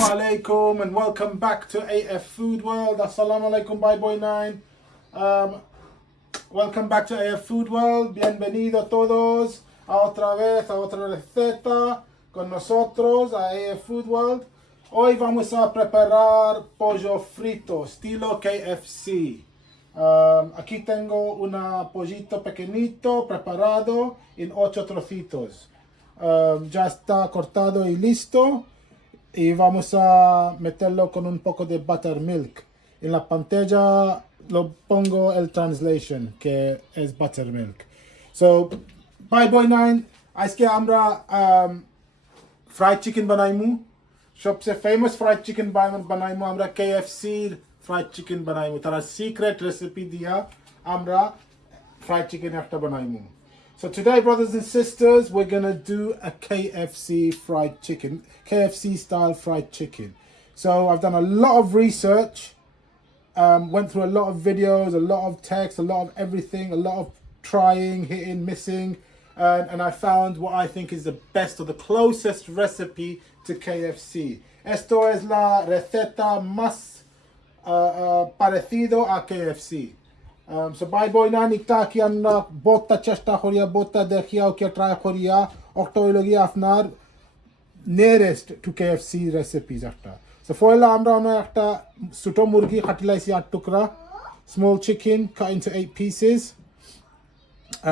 Assalamu alaikum and welcome back to AF Food World. Assalamu alaikum, bye boy 9. Welcome back to AF Food World. Bienvenido todos a otra vez a otra receta con nosotros a AF Food World. Hoy vamos a preparar pollo frito estilo KFC. Aquí tengo un pollito pequeñito preparado en 8 trocitos. Ya está cortado y listo. Y vamos a meterlo con un poco de buttermilk. En la pantalla lo pongo el translation que es buttermilk. So, bye boy 9. Aizke amra fried chicken banaimu. Shopse famous fried chicken banaimu amra KFC fried chicken banaimu. Tara secret recipe dia amra fried chicken ekta banaimu. So today, brothers and sisters, we're going to do a KFC fried chicken, KFC style fried chicken. So I've done a lot of research, went through a lot of videos, a lot of text, a lot of everything, a lot of trying, hitting, missing, and I found what I think is the best or the closest recipe to KFC. Esto es la receta más parecido a KFC. So bye boy na nikta ki anna botta chesta khoria botta dekhiya ke try khoria octoilogi afnar nearest to KFC recipes after. So foila amra ono ekta suto murgi khatilaisi 8 tukra, small chicken cut into 8 pieces.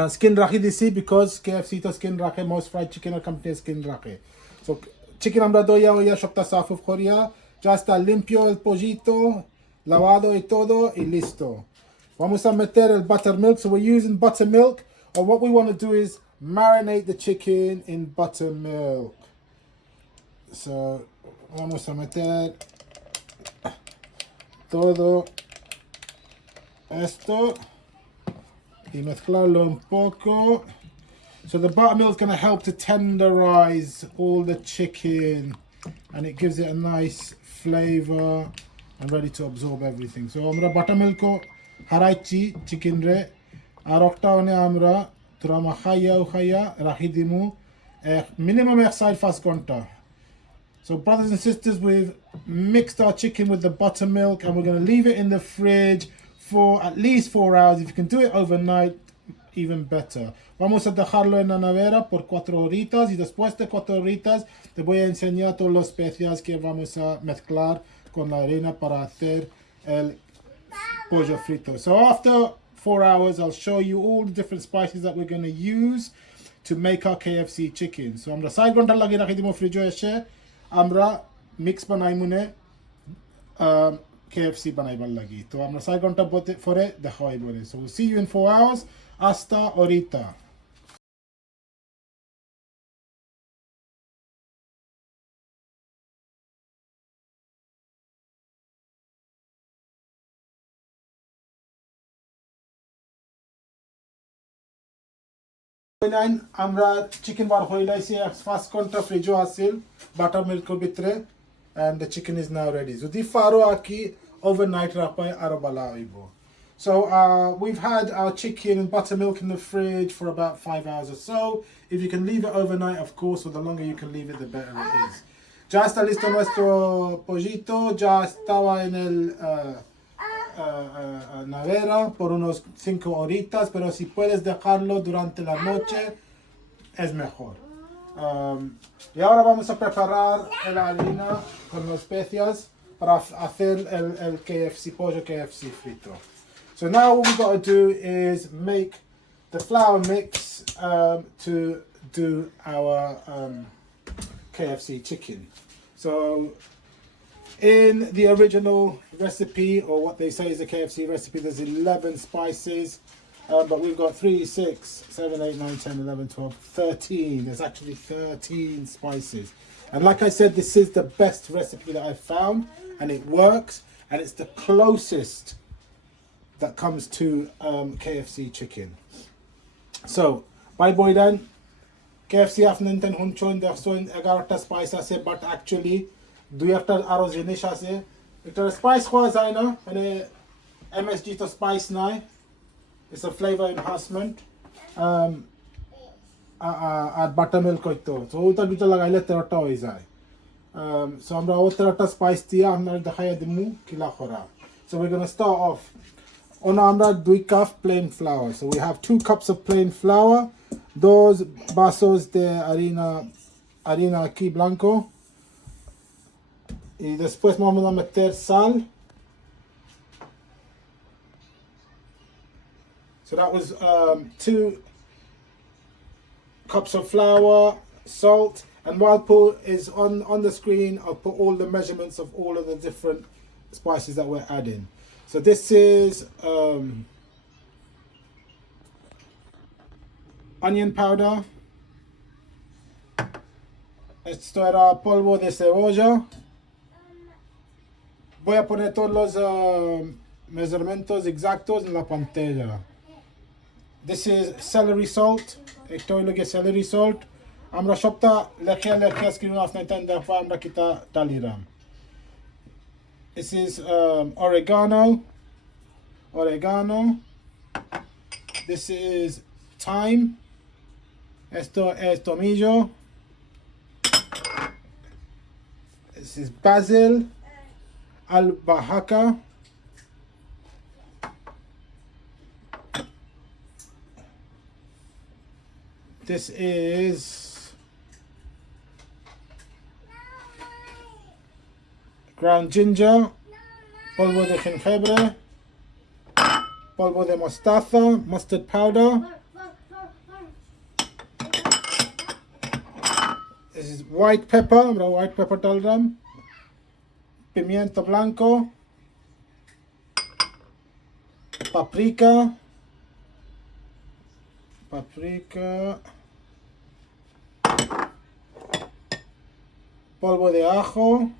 Skin rakhi disi because KFC to skin rakhe, most fried chicken or company skin rakhe. So chicken amra doya hoya shokta safuf khoria, ya está limpio el pollito, lavado y todo y listo. Vamos a meter el buttermilk. So we're using buttermilk. Or what we want to do is marinate the chicken in buttermilk. So vamos a meter todo esto y mezclarlo un poco. So the buttermilk is going to help to tenderize all the chicken and it gives it a nice flavor and ready to absorb everything. So আমরা buttermilk haraichi chicken re arokta one amra turama khaya rahidimu minimum 5 gonta. So brothers and sisters, we've mixed our chicken with the buttermilk and we're going to leave it in the fridge for at least 4 hours. If you can do it overnight, even better. Vamos a dejarlo en la nevera por 4 horitas y después de 4 horitas te voy a enseñar todas las especias que vamos a mezclar con la harina para hacer el pollo frito. So after 4 hours, I'll show you all the different spices that we're going to use to make our KFC chicken. So আমরা side ঘন্টা লাগি রাখি দিমু ফ্রিজে এসে আমরা mix বানাইমুনে KFC বানাইবার লাগি। তো আমরা সাইড ঘন্টা পরে দেখা হইবনে। So we'll see you in 4 hours. Hasta ahorita. আমরা চিকেন বার হইলাইছি 5 ঘন্টা ফ্রিজে আছিল বাটারমিল্কের ভিতরে and the chicken is now ready. যদি ফারো আকি overnight রাপাই আরো ভালো হইব. So we've had our chicken and buttermilk in the fridge for about 5 hours or so. If you can leave it overnight, of course, or the longer you can leave it, the better it is. Ya está listo nuestro pollito, ya estaba en el nevera por unos 5 horitas, pero si puedes dejarlo durante la noche, es mejor. Y ahora vamos a preparar la harina con las especias para hacer el KFC, pollo KFC frito. So now what we've got to do is make the flour mix to do our KFC chicken. So in the original recipe, or what they say is the KFC recipe, there's 11 spices, but we've got 3, 6, 7, 8, 9, 10, 11, 12, 13. There's actually 13 spices. And like I said, this is the best recipe that I've found, and it works, and it's the closest that comes to KFC chicken. So, bye boy then. KFC afnenten hunchon derson 11 ta spice আছে, but actually দুই একটা আরো জিনিস আছে। এটা spice খাওয়া যায় না, মানে MSG তো স্পাইস নাই, it's a flavor enhancement. আর বাটারমিল্ক হইতো, তো ওটা দুটো লাগাইলে 13টা হয়ে যায়। So আমরা ওটা স্পাইস দিয়ে আমরা দেখাই দিমু কিলা করা. So we're going to start off. Ona আমরা 2 cup plain flour. So we have 2 cups of plain flour. 2 vasos de harina aquí blanco. Y después vamos a meter sal. So that was 2 cups of flour, salt, and what I'll put is on the screen, I'll put all the measurements of all of the different spices that we're adding. So this is onion powder. Esto era polvo de cebolla. Voy a poner todos los measurements exactos en la pantalla. This is celery salt. Esto es lo que es celery salt. Amra shopta lekhe screen off nitan da fa amra kita taliram. This is oregano. This is thyme. Esto es tomillo. This is basil, albahaca. This is ground ginger, polvo de jengibre, polvo de mostaza, mustard powder. This is white pepper, talram, pimiento blanco, paprika, polvo de ajo,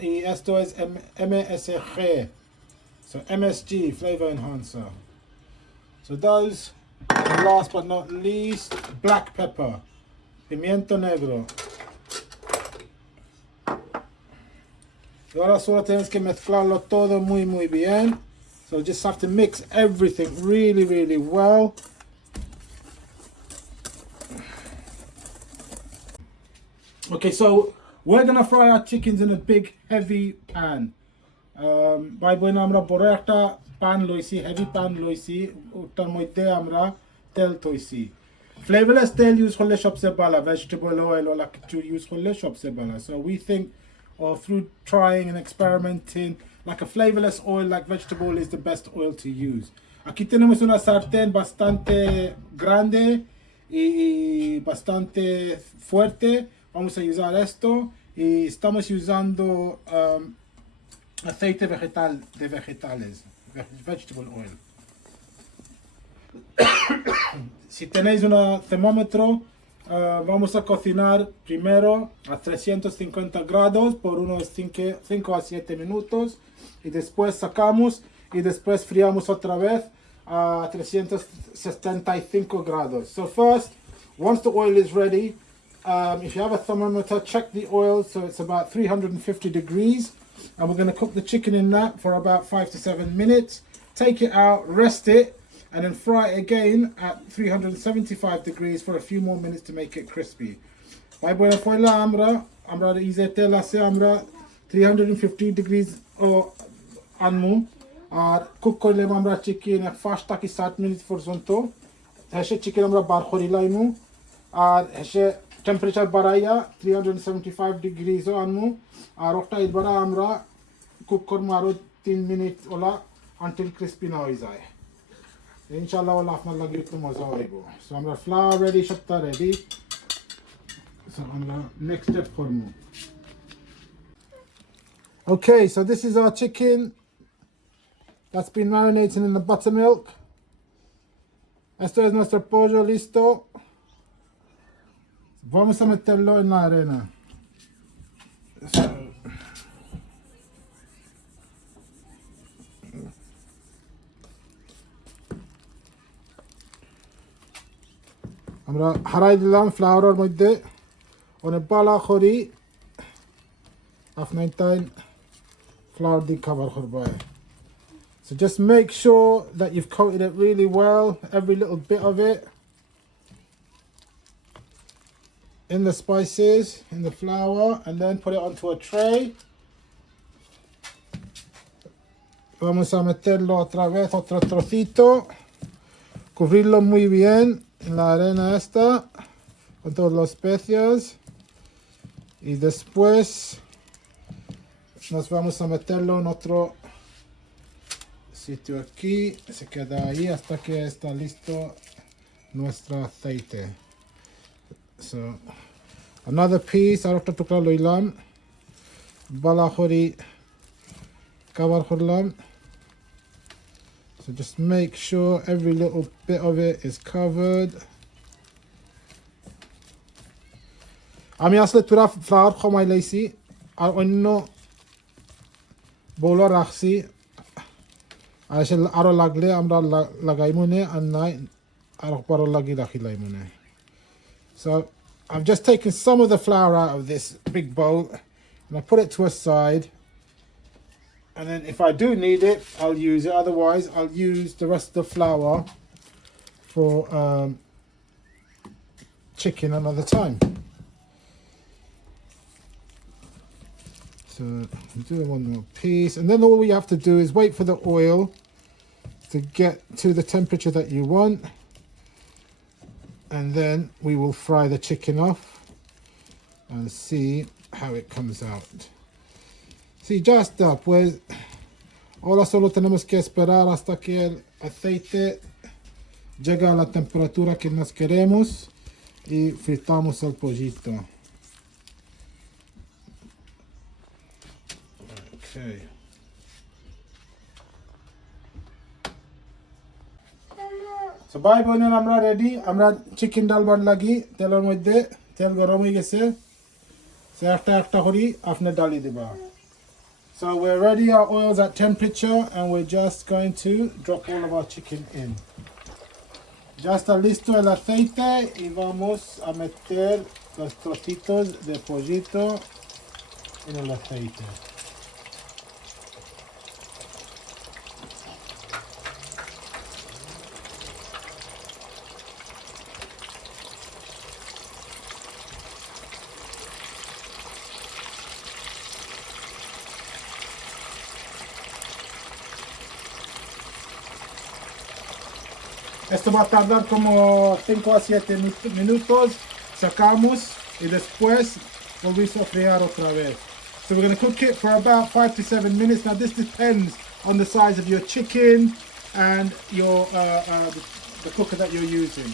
y esto es MSG, so MSG, flavor enhancer. So those, and last but not least, black pepper, pimiento negro. Y ahora solo tienes que mezclarlo todo muy bien. So just have to mix everything really well. Okay, so we're gonna fry our chickens in a big heavy pan. By boyna amra boro ekta pan loisi, heavy pan loisi, otar moddhe amra tel toisi. Flavorless tel use korle shobse bala, vegetable oil ola kichu use korle shobse bala. So we think, or through trying and experimenting, like a flavorless oil like vegetable is the best oil to use. Aquí tenemos una sartén bastante grande y bastante fuerte. Vamos a usar esto y estamos usando aceite vegetal de vegetales, vegetable oil. Si tenéis un termómetro, vamos a cocinar primero a 350 grados por unos 5 a 7 minutos y después sacamos y después friamos otra vez a 375 grados. So first, once the oil is ready, if you have a thermometer, check the oil so it's about 350 degrees, and we're going to cook the chicken in that for about 5 to 7 minutes. Take it out, rest it, and then fry it again at 375 degrees for a few more minutes to make it crispy. By buena foila amra izete la se amra 350 degrees o anmu R cook করলে আমরা chicken 5 থেকে 7 minute পর্যন্ত হেসে chicken আমরা বার করি লাইমু আর হেসে temperature বাড়াইয়া 375 degrees আনমু আর ওটা এবারে আমরা কুক করবো আরো 3 মিনিট ওলা আনটিল ক্রিসপি না হয়ে যায় ইনশাআল্লাহ ওলা আপনার লাগি একটু মজা হইব সো আমরা ফ্লাওয়ার রেডি সবটা রেডি সো আমরা নেক্সট স্টেপ করবো Okay, so this is our chicken that's been marinating in the buttermilk. Esto es nuestro pollo listo. Vamos a meterlo en la arena. আমরা হারাই দিলাম ফ্লাওয়ারের মধ্যে অনেক বালা করি আপনার টাইম ফ্লাওয়ার দিয়ে খাবার করবো So just make sure that you've coated it really well, every little bit of it, in the spices, in the flour, and then put it onto a tray. Vamos a meterlo otra vez, otro trocito, cubrirlo muy bien en la arena esta, con todas las especias, y después nos vamos a meterlo en otro sitio aquí, se queda ahí hasta que está listo nuestro aceite. So, another piece, arokta tukra loilam, balahori cover horlam. So just make sure every little bit of it is covered. আমি আসলে তোরা flower কমাই লাইছি আর অন্য বউলা রাখছি আর সে আরো লাগলে আমরা লাগাই মনে আর নাই আর পর লাগি রাখি লাই মনে. So I've just taken some of the flour out of this big bowl and I put it to a side, and then if I do need it I'll use it, otherwise I'll use the rest of the flour for chicken another time. So do one more piece, and then all we have to do is wait for the oil to get to the temperature that you want, and then we will fry the chicken off and see how it comes out. See, ya está, pues ahora solo tenemos que esperar hasta que el aceite llega a la temperatura que nos queremos y fritamos el pollito. Okay. So bye boy, আমরা ready, আমরা chicken ডালবার লাগি তেলের মধ্যে তেল গরম হয়ে গেছে, সে একটা একটা করি আপনি ডালি দিবা. So we're ready, our oil's at temperature and we're just going to drop all of our chicken in. Ya está listo el aceite y vamos a meter los trocitos de pollito en el aceite. Esto va a tardar como 5 a 7 minutos, sacamos y después volvemos a freír otra vez. So we're going to cook it for about 5 to 7 minutes. Now this depends on the size of your chicken and your the cooker that you're using.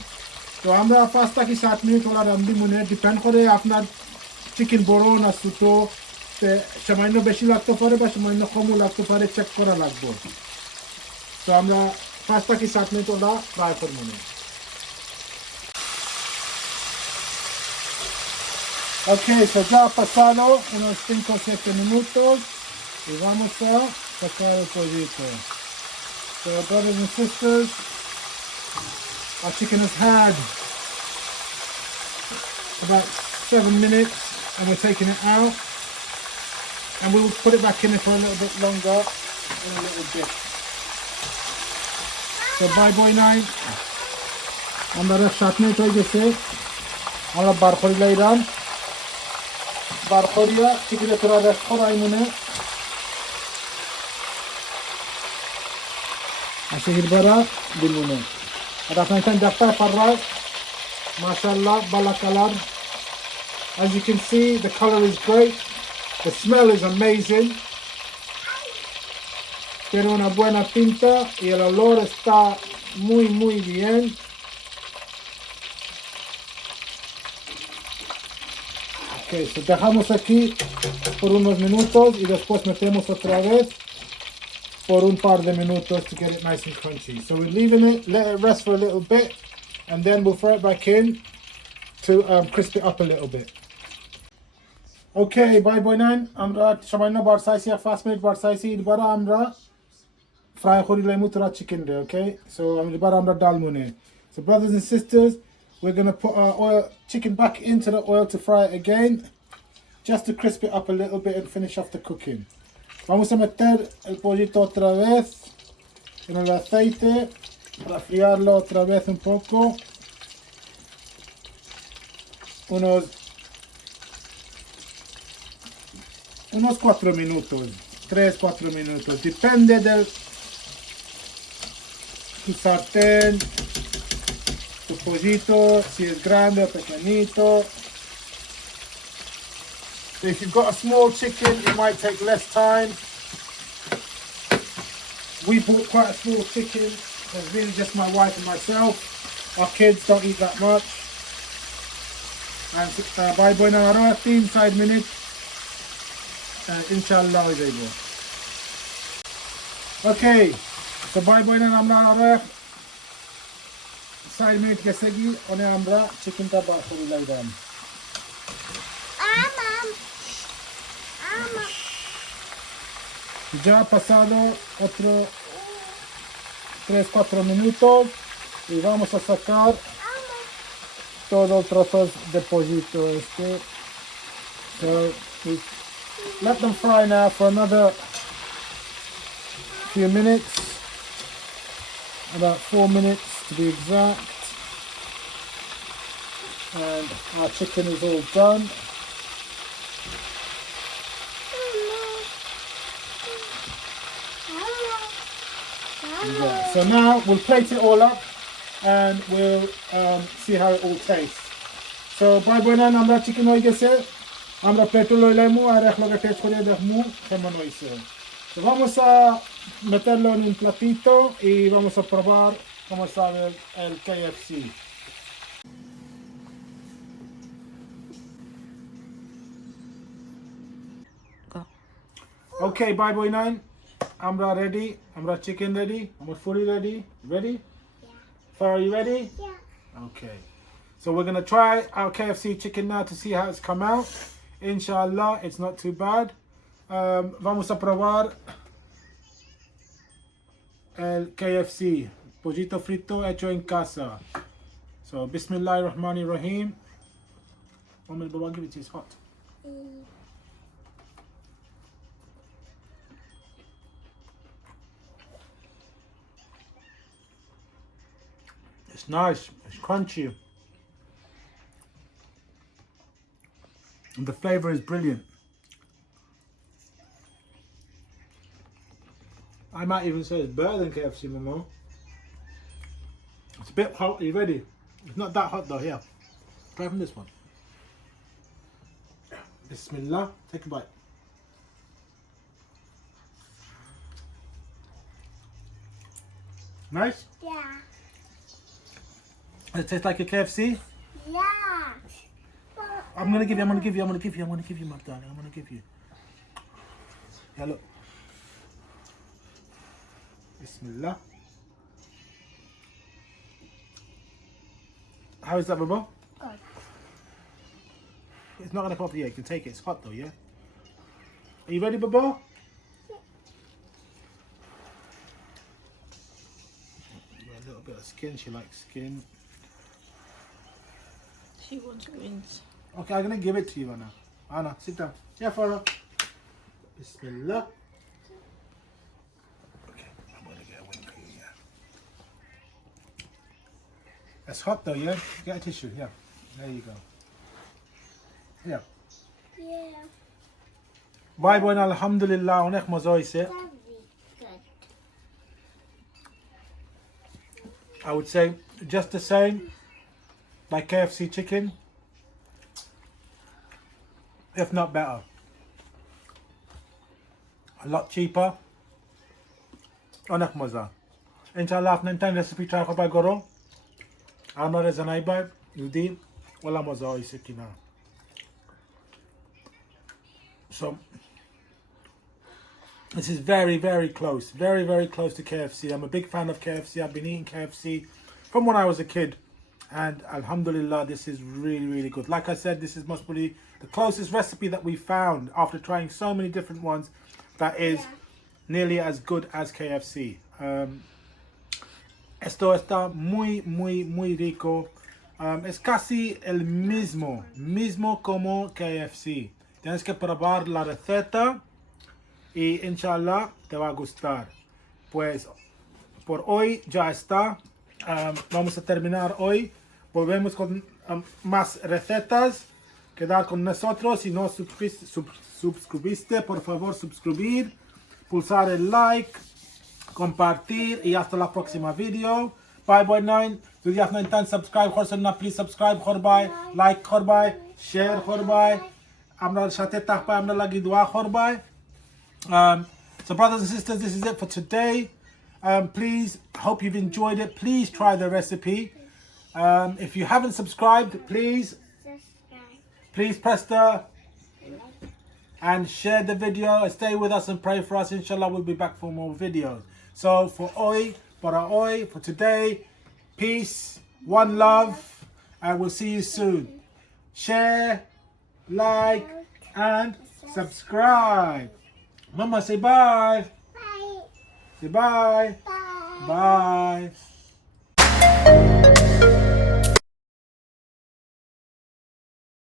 So আমরা 5 থেকে 7 minute OLA রান্দি মনে depend করে আপনার chicken বড় না ছোট, সামান্য বেশি লাগতে পারে বা সামান্য কমও লাগতে পারে, চেক করা লাগবে. তো আমরা 5 থেকে 7 মিনিট ওলা ফ্রাই করব. Okay, so ya ha pasado unos 5 o 7 minutos y vamos a sacar el pollito. So brothers and sisters, our chicken has had about 7 minutes and we're taking it out, and we'll put it back in it for a little bit longer in a little bit. So bye boy nine, আমরা 7 minute হয়ে গেছে, আমরা বার করে লাইলাম, বার করিয়া চিকেনে তোরা rest করাই মনে আশির বারা দিল মনে. আর আপনার এখানে দেখতে পারবেন মাশাআল্লাহ বালা colour. As you can see, the color is great, the smell is amazing, tiene una buena pinta y el olor está muy bien. Okay, so dejamos aquí por unos minutos y después metemos otra vez por un par de minutos to get it nice and crunchy. So we're leaving it, let it rest for a little bit, and then we'll throw it back in to crisp it up a little bit. Okay, bye boy nine, আমরা সামান্য বারসাইছি, 5 minute বারসাইছি, এবার আমরা fry করি লাইমু তোরা chicken রে. Okay, so এবার আমরা ডালমু নে. So brothers and sisters, we're going to put our chicken back into the oil to fry it again, just to crisp it up a little bit and finish off the cooking. Vamos a meter el pollito otra vez en el aceite para friarlo otra vez un poco. Unos 4 minutos, 3-4 minutos, depende del tu sartén, tu pollito, si es grande o pequeñito. So if you've got a small chicken, it might take less time. We bought quite a small chicken. It's really just my wife and myself. Our kids don't eat that much. And baboy ng arroz, 3 minutes. Inshallah is able. Okay, so baboy ng arroz. 5 minutes ke segi, one আমরা চিকেনটা বার করে লাইলাম। Ya ha pasado otro 3-4 minutos y vamos a sacar todos los trozos de pollito este. So we let them fry now for another few minutes, about 4 minutes to be exact, and our chicken is all done. Yeah. So now we'll plate it all up and we'll see how it all tastes. So bye bye na আমরা chicken হয়ে গেছে, আমরা প্লেটে লইলামু আর এক লগে test করে দেখমু কেমন হইছে. So vamos a meterlo en un platito y vamos a probar cómo sabe el KFC. Okay, bye boy 9. Amra ready. Amra chicken ready. Amra fully ready. Ready? Yeah. Farah, are you ready? Yeah. Okay. So we're gonna try our KFC chicken now to see how it's come out. Inshallah, it's not too bad. Vamos a probar el KFC, pollito frito hecho en casa. So, Bismillahirrahmanirrahim. Oh my Baba, give it to you, it's hot. It's nice, it's crunchy. And the flavor is brilliant. I might even say it's better than KFC, Momo. It's a bit hot. Are you ready? It's not that hot though. Here, try from this one. Bismillah. Take a bite. Nice? Yeah. Does it taste like a KFC? Yeah. I'm gonna give you, my darling. I'm gonna give you. Yeah, look. Bismillah. How is that, Baba? Good. It's not gonna pop yet. You can take it. It's hot though, yeah? Are you ready, Baba? A little bit of skin. She likes skin. She wants greens. Okay, I'm gonna give it to you, Anna. Anna, sit down. Yeah, Farah. Bismillah. Okay, I'm gonna get a wing for you, yeah. It's hot though, yeah? Get a tissue, yeah. There you go. Yeah. Yeah. Bye bye, alhamdulillah. Onek mozo ise. Good. I would say just the same like KFC chicken, if not better. A lot cheaper. Onak moza. Inshallah, after 9 recipe try ko by goro. Ana rezanai by yudi wala moza ise kina. So this is very, very close. Very, very close to KFC. I'm a big fan of KFC. I've been eating KFC from when I was a kid. And alhamdulillah, this is really, really good. Like I said, this is most probably the closest recipe that we found after trying so many different ones that is nearly as good as KFC. Esto está muy, muy, muy rico. Es casi el mismo como KFC. Tienes que probar la receta y inshallah te va a gustar. Pues por hoy ya está. Vamos a terminar hoy. Volvemos con más recetas. Quedar con nosotros. Si no suscribiste, por favor suscribir. Pulsar el like. Compartir. Y hasta la próxima video. Bye bye nine. Doe je nog niet subscribe? Hoor please subscribe. Horbij. Like horbij. Share horbij. Amra shatetach bij. Amra lagi dua horbij. So brothers and sisters, this is it for today. Please, hope you've enjoyed it. Please try the recipe. If you haven't subscribed, please press the and share the video. Stay with us and pray for us. Inshallah, we'll be back for more videos. So for for today, peace, one love, and we'll see you soon. Share, like, and subscribe. Mama, say bye. Bye. Say bye. Bye. Bye.